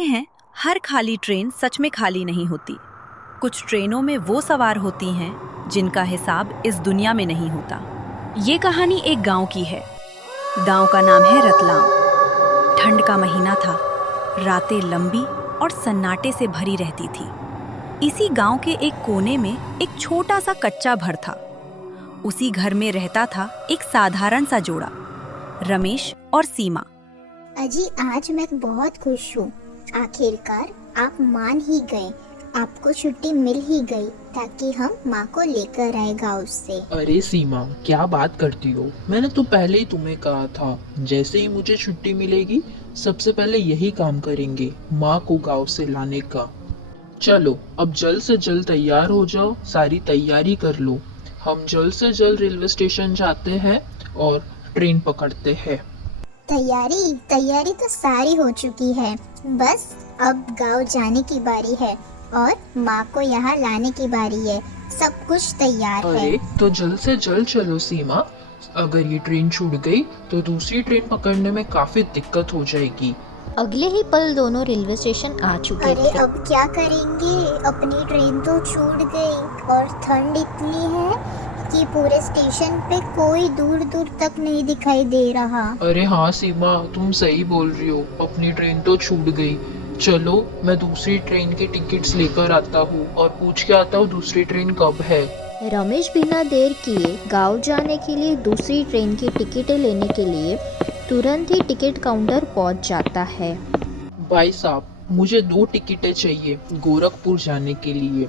हैं, हर खाली ट्रेन सच में खाली नहीं होती। कुछ ट्रेनों में वो सवार होती हैं जिनका हिसाब इस दुनिया में नहीं होता। ये कहानी एक गांव की है। गांव का नाम है रतलाम। ठंड का महीना था। रातें लंबी और सन्नाटे से भरी रहती थी। इसी गांव के एक कोने में एक छोटा सा कच्चा घर था। उसी घर में रहता था एक साधारण सा जोड़ा, रमेश और सीमा। अजी आज मैं बहुत खुश हूँ। आखिरकार आप मान ही गए। आपको छुट्टी मिल ही गई ताकि हम माँ को लेकर आए गाँव से। अरे सीमा, क्या बात करती हो? मैंने तो पहले ही तुम्हें कहा था, जैसे ही मुझे छुट्टी मिलेगी सबसे पहले यही काम करेंगे, माँ को गांव से लाने का। चलो अब जल्द से जल्द तैयार हो जाओ, सारी तैयारी कर लो। हम जल्द से जल्द रेलवे स्टेशन जाते हैं और ट्रेन पकड़ते हैं। तैयारी तैयारी तो सारी हो चुकी है। बस अब गाँव जाने की बारी है और माँ को यहाँ लाने की बारी है। सब कुछ तैयार है। अरे तो जल्द से जल्द चलो सीमा। अगर ये ट्रेन छूट गई तो दूसरी ट्रेन पकड़ने में काफी दिक्कत हो जाएगी। अगले ही पल दोनों रेलवे स्टेशन आ चुके अरे थे। अब क्या करेंगे? अपनी ट्रेन तो छूट गई और ठंड इतनी है कि पूरे स्टेशन पे कोई दूर दूर तक नहीं दिखाई दे रहा। अरे हाँ सीमा, तुम सही बोल रही हो, अपनी ट्रेन तो छूट गई। चलो मैं दूसरी ट्रेन की टिकट्स लेकर आता हूँ और पूछ के आता हूँ दूसरी ट्रेन कब है। रमेश बिना देर किए गांव जाने के लिए दूसरी ट्रेन की टिकटें लेने के लिए तुरंत ही टिकट काउंटर पहुंच जाता है। भाई साहब, मुझे 2 टिकटें चाहिए गोरखपुर जाने के लिए।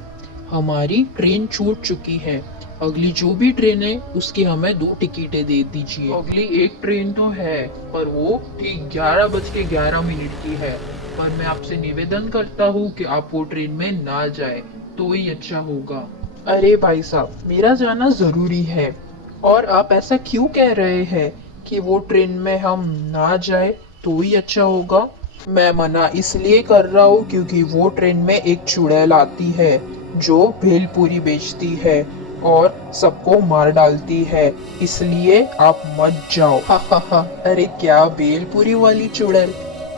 हमारी ट्रेन छूट चुकी है। अगली जो भी ट्रेन है उसकी हमें 2 टिकटें दे दीजिए। अगली एक ट्रेन तो है पर वो ठीक 11:11 की है। पर मैं आपसे निवेदन करता हूँ कि आप वो ट्रेन में ना जाए तो ही अच्छा होगा। अरे भाई साहब, मेरा जाना जरूरी है। और आप ऐसा क्यों कह रहे हैं कि वो ट्रेन में हम ना जाए तो ही अच्छा होगा? मैं मना इसलिए कर रहा हूँ क्योंकि वो ट्रेन में एक चुड़ैल आती है जो भेलपूरी बेचती है और सबको मार डालती है, इसलिए आप मत जाओ। हा हा हा। अरे क्या भेलपूरी वाली चुड़ैल?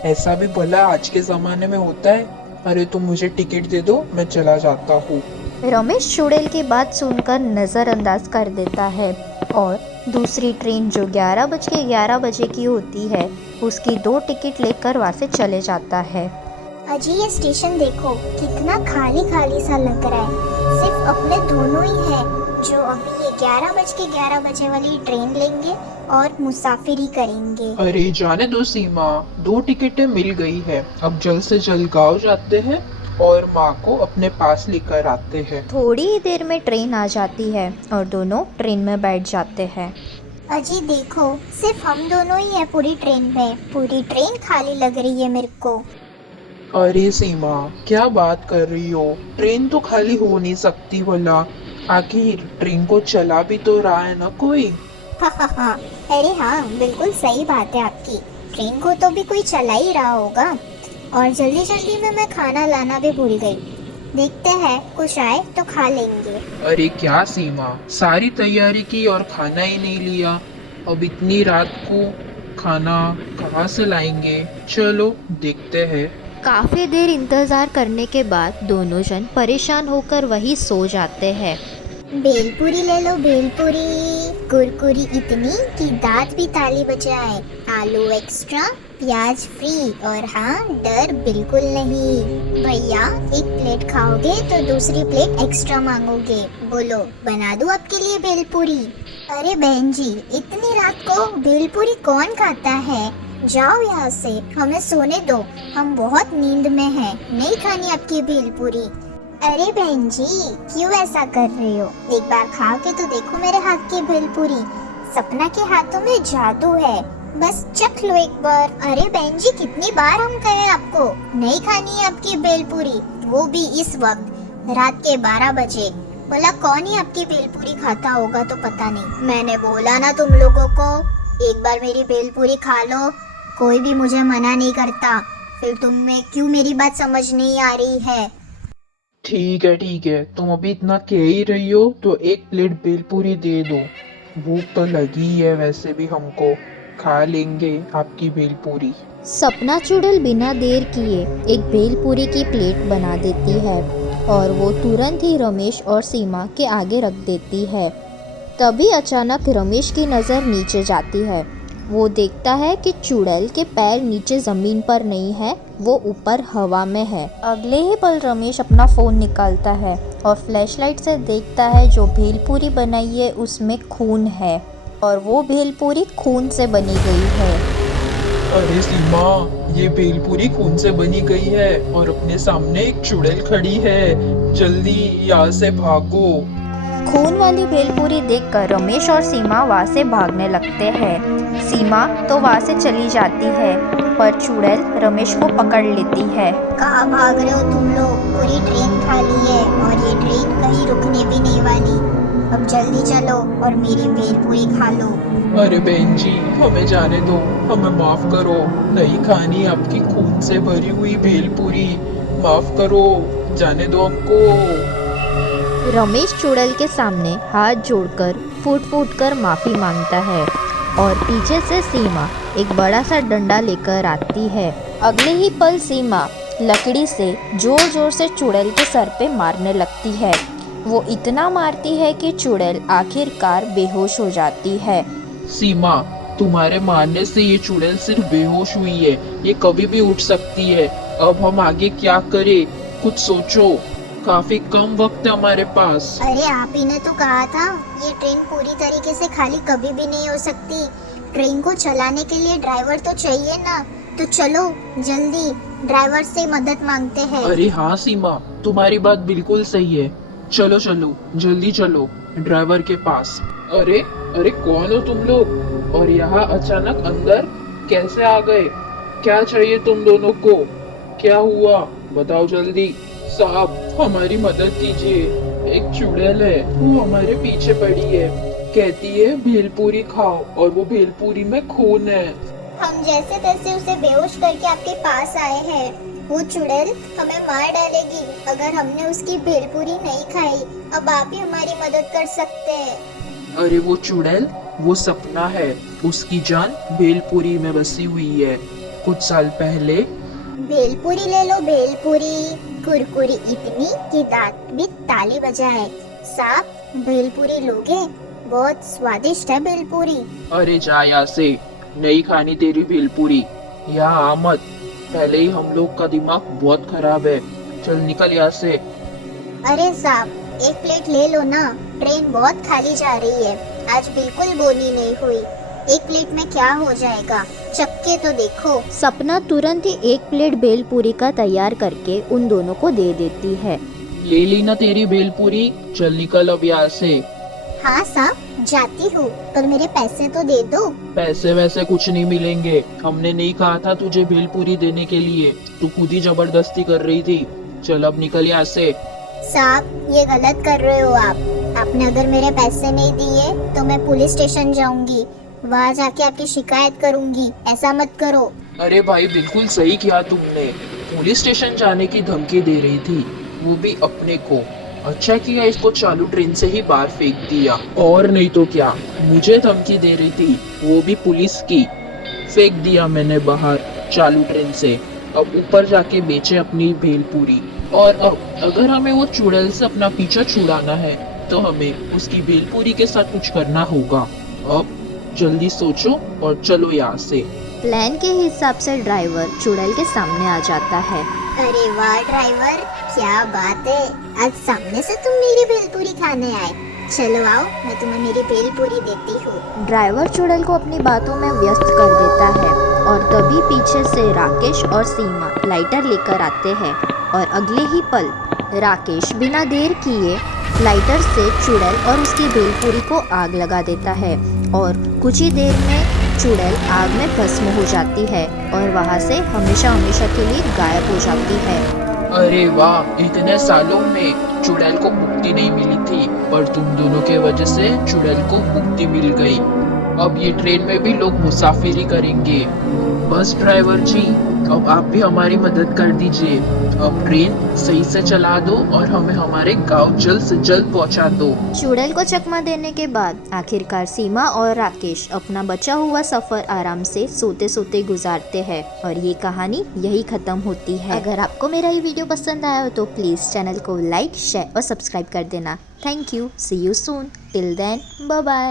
ऐसा भी भला आज के जमाने में होता है? अरे तुम मुझे टिकट दे दो, मैं चला जाता हूँ। रमेश चुड़ैल की बात सुनकर नज़रअंदाज कर देता है और दूसरी ट्रेन जो 11:11 की होती है उसकी 2 टिकट लेकर वहाँ से चले जाता है। अजी ये स्टेशन देखो, कितना खाली खाली सा लग रहा है। सिर्फ अपने दोनों ही हैं जो अभी ये 11:11 वाली ट्रेन लेंगे और मुसाफिरी करेंगे। अरे जाने दो सीमा, 2 टिकटें मिल गई है। अब जल्द से जल्द गाँव जाते हैं और माँ को अपने पास लेकर आते हैं। थोड़ी ही देर में ट्रेन आ जाती है और दोनों ट्रेन में बैठ जाते हैं। अजी देखो, सिर्फ हम दोनों ही हैं पूरी ट्रेन में। पूरी ट्रेन खाली लग रही है मेरे को। अरे सीमा, क्या बात कर रही हो? ट्रेन तो खाली हो नहीं सकती भला। आखिर ट्रेन को चला भी तो रहा है ना कोई। अरे हाँ, बिल्कुल सही बात है आपकी। ट्रेन को तो भी कोई चला ही रहा होगा। और जल्दी जल्दी में मैं खाना लाना भी भूल गई। देखते हैं कुछ आए तो खा लेंगे। अरे क्या सीमा, सारी तैयारी की और खाना ही नहीं लिया। अब इतनी रात को खाना कहाँ से लाएंगे? चलो देखते हैं। काफ़ी देर इंतज़ार करने के बाद दोनों जन परेशान होकर वहीं सो जाते हैं। भेलपूरी ले लो, भेलपूरी कुरकुरी इतनी कि दांत भी ताली बजाए। आलू एक्स्ट्रा, प्याज फ्री और हाँ, डर बिल्कुल नहीं। भैया एक प्लेट खाओगे तो दूसरी प्लेट एक्स्ट्रा मांगोगे। बोलो बना दूँ आपके लिए भेलपूरी? अरे बहन जी, इतनी रात को भेलपूरी कौन खाता है? जाओ यहाँ से, हमें सोने दो। हम बहुत नींद में हैं, नहीं खानी आपकी भेलपूरी। अरे बहन जी, क्यों ऐसा कर रहे हो? एक बार खा के तो देखो मेरे हाथ की भेलपूरी। सपना के हाथों में जादू है, बस चख लो एक बार। अरे बहन जी, कितनी बार हम कहे आपको नहीं खानी है आपकी भेलपूरी, वो भी इस वक्त रात के 12 बजे। बोला कौन ही आपकी भेलपूरी खाता होगा तो पता नहीं। मैंने बोला ना तुम लोगों को, एक बार मेरी भेलपूरी खा लो, कोई भी मुझे मना नहीं करता। फिर तुम में क्यों मेरी बात समझ नहीं आ रही है? ठीक है, तुम अभी इतना कह ही रही हो तो 1 प्लेट भेलपूरी दे दो। भूख तो लगी है वैसे भी हमको। खा लेंगे आपकी भेलपूरी। सपना चुड़ैल बिना देर किए एक भेलपूरी की प्लेट बना देती है और वो तुरंत ही रमेश और सीमा के आगे रख देती है। तभी अचानक रमेश की नज़र नीचे जाती है। वो देखता है कि चुड़ैल के पैर नीचे ज़मीन पर नहीं है, वो ऊपर हवा में है। अगले ही पल रमेश अपना फ़ोन निकालता है और फ्लैशलाइट से देखता है जो भेलपूरी बनाई है उसमें खून है और वो भेलपूरी खून से बनी गई है। अरे सीमा, ये भेलपूरी खून से बनी गई है और अपने सामने एक चुड़ैल खड़ी है। जल्दी यहाँ से भागो। खून वाली भेलपूरी देखकर रमेश और सीमा वहाँ से भागने लगते हैं। सीमा तो वहाँ से चली जाती है पर चुड़ैल रमेश को पकड़ लेती है। कहाँ भाग रहे हो तुम लोग? पूरी ट्रेन खाली है और ये ट्रेन कहीं रुकने भी नहीं वाली। अब जल्दी चलो और मेरी भेलपूरी खा लो। अरे बहन जी, हमें जाने दो, हमें माफ करो। नहीं खानी आपकी खून से भरी हुई भेलपूरी। माफ करो, जाने दो हमको। रमेश चुड़ैल के सामने हाथ जोड़कर फूट फूट कर माफ़ी मांगता है और पीछे से सीमा एक बड़ा सा डंडा लेकर आती है। अगले ही पल सीमा लकड़ी से जोर जोर से चुड़ैल के सर पे मारने लगती है। वो इतना मारती है कि चुड़ैल आखिरकार बेहोश हो जाती है। सीमा, तुम्हारे मारने से ये चुड़ैल सिर्फ बेहोश हुई है, ये कभी भी उठ सकती है। अब हम आगे क्या करें? कुछ सोचो, काफी कम वक्त है हमारे पास। अरे आप ही ने तो कहा था ये ट्रेन पूरी तरीके से खाली कभी भी नहीं हो सकती। ट्रेन को चलाने के लिए ड्राइवर तो चाहिए ना। तो चलो जल्दी ड्राइवर से मदद मांगते हैं। अरे हाँ सीमा, तुम्हारी बात बिल्कुल सही है। चलो चलो, जल्दी चलो ड्राइवर के पास। अरे अरे, कौन हो तुम लोग और यहाँ अचानक अंदर कैसे आ गए? क्या चाहिए तुम दोनों को? क्या हुआ, बताओ जल्दी। साहब, हमारी मदद कीजिए। एक चुड़ैल है, वो हमारे पीछे पड़ी है। कहती है भेलपूरी खाओ और वो भेलपूरी में खून है। हम जैसे तैसे उसे बेहोश करके आपके पास आए हैं। वो चुड़ैल हमें मार डालेगी अगर हमने उसकी भेलपूरी नहीं खाई। अब आप ही हमारी मदद कर सकते हैं। अरे वो चुड़ैल, वो सपना है। उसकी जान भेलपूरी में बसी हुई है। कुछ साल पहले। भेलपूरी ले लो भेलपूरी, कुरकुरी इतनी कि दांत भी ताली बजाए। साहब, भेलपूरी लोगे? बहुत स्वादिष्ट है भेलपूरी। अरे जा यहाँ से, नहीं खानी तेरी भेलपूरी। यहाँ आ मत, पहले ही हम लोग का दिमाग बहुत खराब है। चल निकल यहाँ से। अरे साहब, एक प्लेट ले लो ना। ट्रेन बहुत खाली जा रही है, आज बिल्कुल बोनी नहीं हुई। एक प्लेट में क्या हो जाएगा, चक्के तो देखो। सपना तुरंत ही एक प्लेट भेलपूरी का तैयार करके उन दोनों को दे देती है। ले ली ना तेरी भेलपूरी, चल निकल अब यहाँ से। हाँ साहब, जाती हूँ, पर मेरे पैसे तो दे दो। पैसे वैसे कुछ नहीं मिलेंगे। हमने नहीं कहा था तुझे भेलपूरी देने के लिए, तू खुद ही जबरदस्ती कर रही थी। चल अब निकल यहाँ से। साहब, ये गलत कर रहे हो आप। आपने अगर मेरे पैसे नहीं दिए तो मैं पुलिस स्टेशन जाऊंगी, वहाँ जाके आपकी शिकायत करूंगी। ऐसा मत करो। अरे भाई, बिल्कुल सही किया तुमने। पुलिस स्टेशन जाने की धमकी दे रही थी, वो भी अपने को। अच्छा किया इसको चालू ट्रेन से ही बाहर फेंक दिया, और नहीं तो क्या, मुझे धमकी दे रही थी, वो भी पुलिस की। फेंक दिया मैंने बाहर चालू ट्रेन से। अब ऊपर जाके बेचे अपनी भेलपूरी। और अब अगर हमें वो चुड़ैल से अपना पीछा छुड़ाना है तो हमें उसकी भेलपूरी के साथ कुछ करना होगा। अब जल्दी सोचो और चलो यहाँ से। प्लान के हिसाब से ड्राइवर चुड़ैल के सामने आ जाता है। अरे वाह ड्राइवर, क्या बात है, आज सामने से तुम मेरी भेलपूरी खाने आए। चलो आओ, मैं तुम्हें मेरी भेलपूरी देती हूँ। ड्राइवर चुड़ैल को अपनी बातों में व्यस्त कर देता है और तभी पीछे से राकेश और सीमा लाइटर लेकर आते हैं और अगले ही पल राकेश बिना देर किए लाइटर से चुड़ैल और उसकी भेलपूरी को आग लगा देता है और कुछ ही देर में चुड़ैल आग में भस्म हो जाती है और वहाँ से हमेशा हमेशा के लिए गायब हो जाती है। अरे वाह, इतने सालों में चुड़ैल को मुक्ति नहीं मिली थी, पर तुम दोनों के वजह से चुड़ैल को मुक्ति मिल गई। अब ये ट्रेन में भी लोग मुसाफिरी करेंगे। बस ड्राइवर जी, अब आप भी हमारी मदद कर दीजिए। अब ट्रेन सही से चला दो और हमें हमारे गांव जल्द से जल्द पहुंचा दो। चुड़ैल को चकमा देने के बाद आखिरकार सीमा और राकेश अपना बचा हुआ सफर आराम से सोते सोते गुजारते हैं और ये कहानी यही खत्म होती है। अगर आपको मेरा ये वीडियो पसंद आया हो तो प्लीज चैनल को लाइक, शेयर और सब्सक्राइब कर देना। Thank you, see you soon, till then, bye bye.